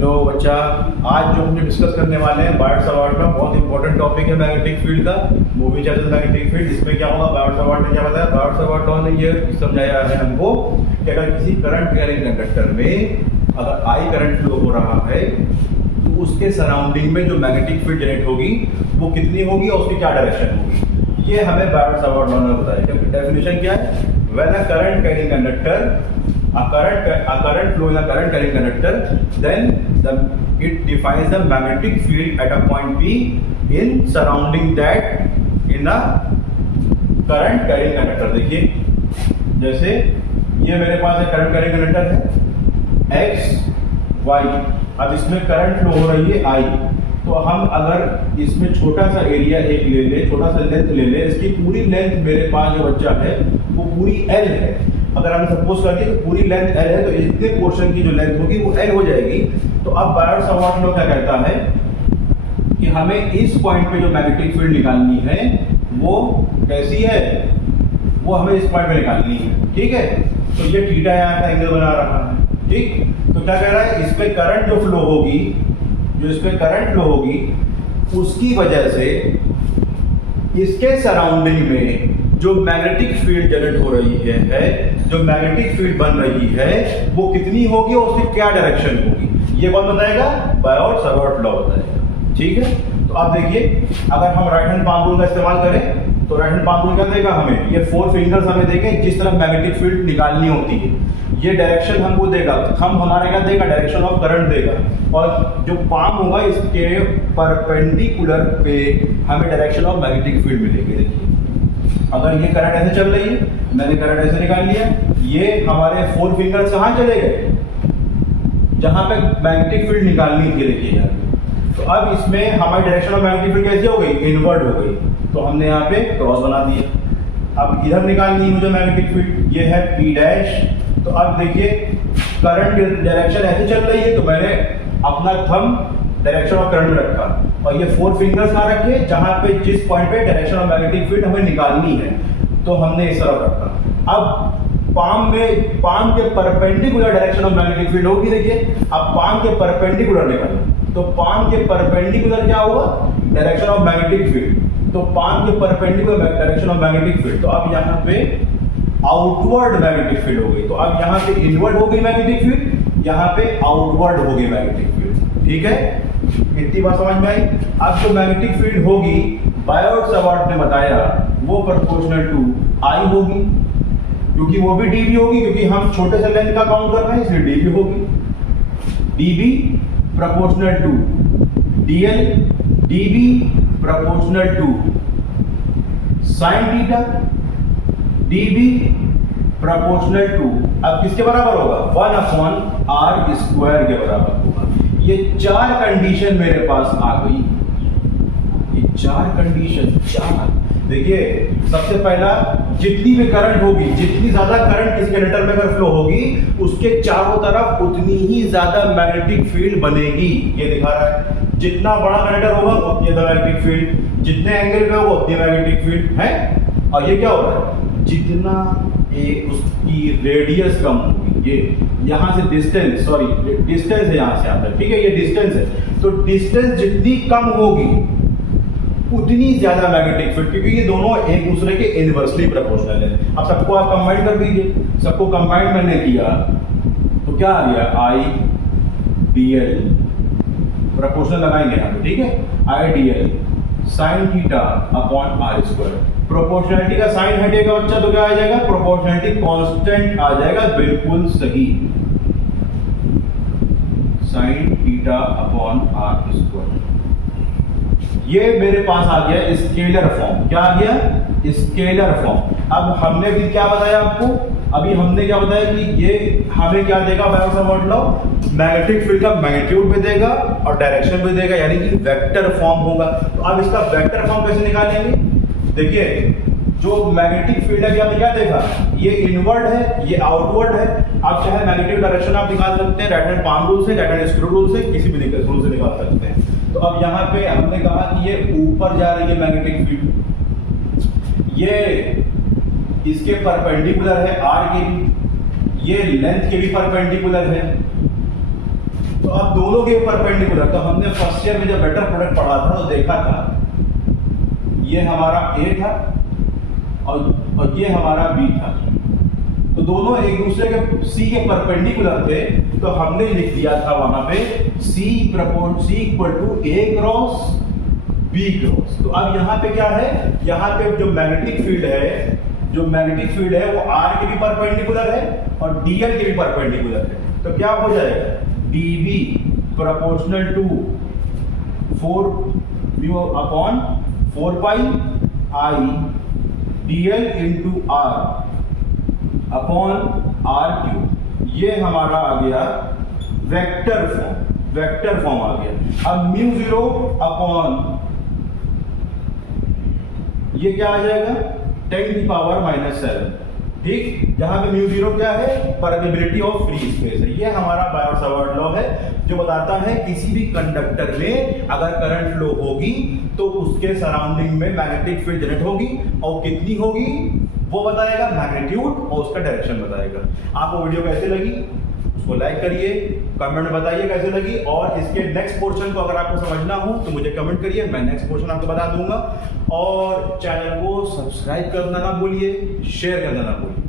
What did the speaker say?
Hello बच्चा, आज जो हम डिस्कस करने वाले हैं बायट सवार्ट का बहुत इंपॉर्टेंट टॉपिक है मैग्नेटिक फील्ड का। मूवी चैनल मैग्नेटिक फील्ड, इसमें क्या होगा, बायट सवार्ट ने क्या बताया, बायट सवार्ट ने ये समझाया है हमको कि अगर किसी करंट कैरिंग कंडक्टर में अगर आई करंट फ्लो हो रहा है तो उसके सराउंडिंग में जो मैग्नेटिक फील्ड जनरेट होगी वो कितनी होगी और उसकी क्या डायरेक्शन होगी, ये हमें बायट सवार्ट ने बताया। डेफिनेशन क्या है, when a current carrying conductor a current flow in a current carrying conductor, then it defines the magnetic field at a point P in surrounding that in a current carrying conductor। देखिए जैसे ये मेरे पास एक current carrying conductor है x y, अब इसमें current flow हो रही है I, तो हम अगर इसमें छोटा सा एरिया एक ले ले, छोटा सा लेंथ ले ले, इसकी पूरी लेंथ मेरे पास जो बच्चा है वो पूरी L है। अगर हम सपोज करते हैं पूरी लेंथ L है तो इतने पोर्शन की जो लेंथ होगी वो L हो जाएगी। तो अब बायट सवार्ट लॉ क्या कहता है कि हमें इस पॉइंट पे जो मैग्नेटिक फील्ड निकालनी है वो कैसी है, वो हमें इस पॉइंट पे निकालनी है। ठीक है, तो ये थीटा यहाँ का एंगल बना रहा है। ठीक, तो क्या कह रहा है, इस पे करंट जो फ्लो होगी, जो इस पे करंट फ्लो होगी उसकी वजह से इसके सराउंडिंग में जो मैग्नेटिक फील्ड जनरेट हो रही है, जो मैग्नेटिक फील्ड बन रही है वो कितनी होगी और उसकी क्या डायरेक्शन होगी, ये कौन बताएगा, बायट सवार्ट लॉ बताएगा। ठीक है, तो आप देखिए अगर हम राइट हैंड पाम रूल का इस्तेमाल करें तो राइट हैंड पाम रूल क्या देगा हमें, ये 4 फिंगर्स हमें देंगे जिस तरफ मैग्नेटिक फील्ड निकालनी होती है, ये डायरेक्शन हमको देगा। थंब हमारा क्या देगा, डायरेक्शन ऑफ करंट देगा, और जो पाम होगा इसके परपेंडिकुलर पे हमें डायरेक्शन ऑफ मैग्नेटिक फील्ड मिलेगी। देखिए अगर ये करंट ऐसे चल रही है, मैंने करंट ऐसे निकाल लिया, ये हमारे 4 फिंगर्स कहाँ चले गए, जहां पे मैग्नेटिक फील्ड निकालनी थी। देखिए यार, तो अब इसमें हमारी डायरेक्शन ऑफ मैग्नेटिक फील्ड कैसी हो गई, इनवर्ड हो गई, तो हमने यहाँ पे क्रॉस बना दिया। अब इधर निकालनी है मुझे मैग्नेटिक फील्ड, ये है P डैश। तो अब देखिए करंट डायरेक्शन ऐसे चल रही है तो मैंने अपना थंब डायरेक्शन ऑफ करंट में रखा और ये 4 फिंगर्स कहाँ रखे, जहां पे जिस पॉइंट पे डायरेक्शन ऑफ मैग्नेटिक फील्ड हमें निकालनी है, तो हमने इस तरफ रखा। अब पाम के perpendicular direction of magnetic field होगी। देखिए अब पाम के परपेंडिकुलर निकालो, तो पाम के परपेंडिकुलर क्या होगा, डायरेक्शन ऑफ मैग्नेटिक फील्ड, तो पाम के perpendicular direction of magnetic field. तो अब यहाँ पे आउटवर्ड मैग्नेटिक फील्ड हो गई, तो अब यहाँ पे इनवर्ड हो गई मैग्नेटिक फील्ड, यहाँ पे आउटवर्ड हो गई मैग्नेटिक फील्ड। ठीक है, इतनी बात समझ में आई। अब जो मैग्नेटिक फील्ड होगी बायट सवार्ट ने बताया वो प्रोपोर्शनल टू आई होगी, क्योंकि वो भी dB होगी, क्योंकि हम छोटे से लेंथ का काउंट कर रहे हैं इसलिए dB होगी। dB proportional to dl, dB proportional to sin theta, dB proportional to, अब किसके बराबर होगा, 1/r² के बराबर होगा। ये 4 कंडीशन मेरे पास आ गई, ये 4 कंडीशन, 4। देखिए सबसे पहला, जितनी भी करंट होगी, जितनी ज्यादा करंट किसी कंडक्टर में अगर फ्लो होगी उसके चारों तरफ उतनी ही ज्यादा मैग्नेटिक फील्ड बनेगी। ये दिखा रहा है, जितना बड़ा कंडक्टर होगा उतनी ज्यादा मैग्नेटिक फील्ड, जितने एंगल पे होगा उतनी मैग्नेटिक फील्ड है। और ये क्या हो रहा है, जितना उसकी रेडियस कम होगी, ये यहाँ से डिस्टेंस, सॉरी डिस्टेंस है यहाँ से यहाँ तक, ठीक है, ये डिस्टेंस है, तो डिस्टेंस जितनी कम होगी उतनी ज्यादा मैग्नेटिक फील्ड, क्योंकि ये दोनों एक दूसरे के इनवर्सली प्रोपोर्शनल है। अब सबको आप कंबाइन कर दीजिए, सबको कंबाइन मैंने किया तो क्या आ गया, IDL प्रोपोर्शनल लगाएंगे यहाँ पे, ठीक है, IDL sin theta upon r²। Proportionality का साइन हटेगा बच्चा तो क्या आ जाएगा, प्रोपोर्शनलिटी कांस्टेंट आ जाएगा, बिल्कुल सही, sin थीटा अपॉन r²। ये मेरे पास आ गया स्केलर फॉर्म। क्या आ गया, स्केलर फॉर्म। अब हमने भी क्या बताया आपको, अभी हमने क्या बताया कि ये हमें क्या देगा बायट सवार्ट लॉ, मैग्नेटिक फील्ड का मैग्नीट्यूड भी देगा और डायरेक्शन भी देगा, यानी कि वेक्टर फॉर्म होगा। तो अब इसका वेक्टर फॉर्म कैसे निकालेंगे, देखिए जो मैग्नेटिक फील्ड है आपने क्या देखा, ये इनवर्ड है, ये आउटवर्ड है। आप चाहे मैग्नेटिक डायरेक्शन आप निकाल सकते हैं राइट हैंड पाम रूल से, राइट हैंड स्क्रू रूल से, किसी भी रूल से निकाल सकते हैं। तो अब यहाँ पे हमने कहा कि ये ऊपर जा रही है मैग्नेटिक फील्ड, ये इसके परपेंडिकुलर है r के भी, ये लेंथ के भी परपेंडिकुलर है, तो अब दोनों के परपेंडिकुलर, तो हमने फर्स्ट ईयर में जब वेक्टर प्रोडक्ट पढ़ा था तो देखा था ये हमारा ए था और ये हमारा बी था, तो दोनों एक दूसरे के सी के परपेंडिकुलर थे, तो हमने लिख दिया था वहां पे C equal to A cross B cross. तो अब यहाँ पे क्या है, यहाँ पे जो मैग्नेटिक फील्ड है वो आर के भी परपेंडिकुलर है और डीएल के भी परपेंडिकुलर है। तो क्या हो जाएगा, dB proportional to 4 mu upon 4 pi I dl into r upon r cube. ये हमारा आ गया वेक्टर फॉर्म आ गया। अब म्यू 0 अपॉन ये क्या आ जाएगा 10⁻⁻⁷, ठीक, जहां पे म्यू 0 क्या है, परमेबिलिटी ऑफ फ्री स्पेस है। ये हमारा बायोट-सावर्ट लॉ है जो बताता है किसी भी कंडक्टर में अगर करंट फ्लो होगी तो उसके सराउंडिंग में मैग्नेटिक फील्ड जनरेट होगी, और कितनी होगी वो बताएगा, मैग्नीट्यूड और उसका डायरेक्शन बताएगा। आपको वीडियो कैसे लगी उसको लाइक करिए, कमेंट में बताइए कैसे लगी, और इसके नेक्स्ट पोर्शन को अगर आपको समझना हो तो मुझे कमेंट करिए, मैं नेक्स्ट पोर्शन आपको बता दूंगा। और चैनल को सब्सक्राइब करना ना भूलिए, शेयर करना ना भूलिए।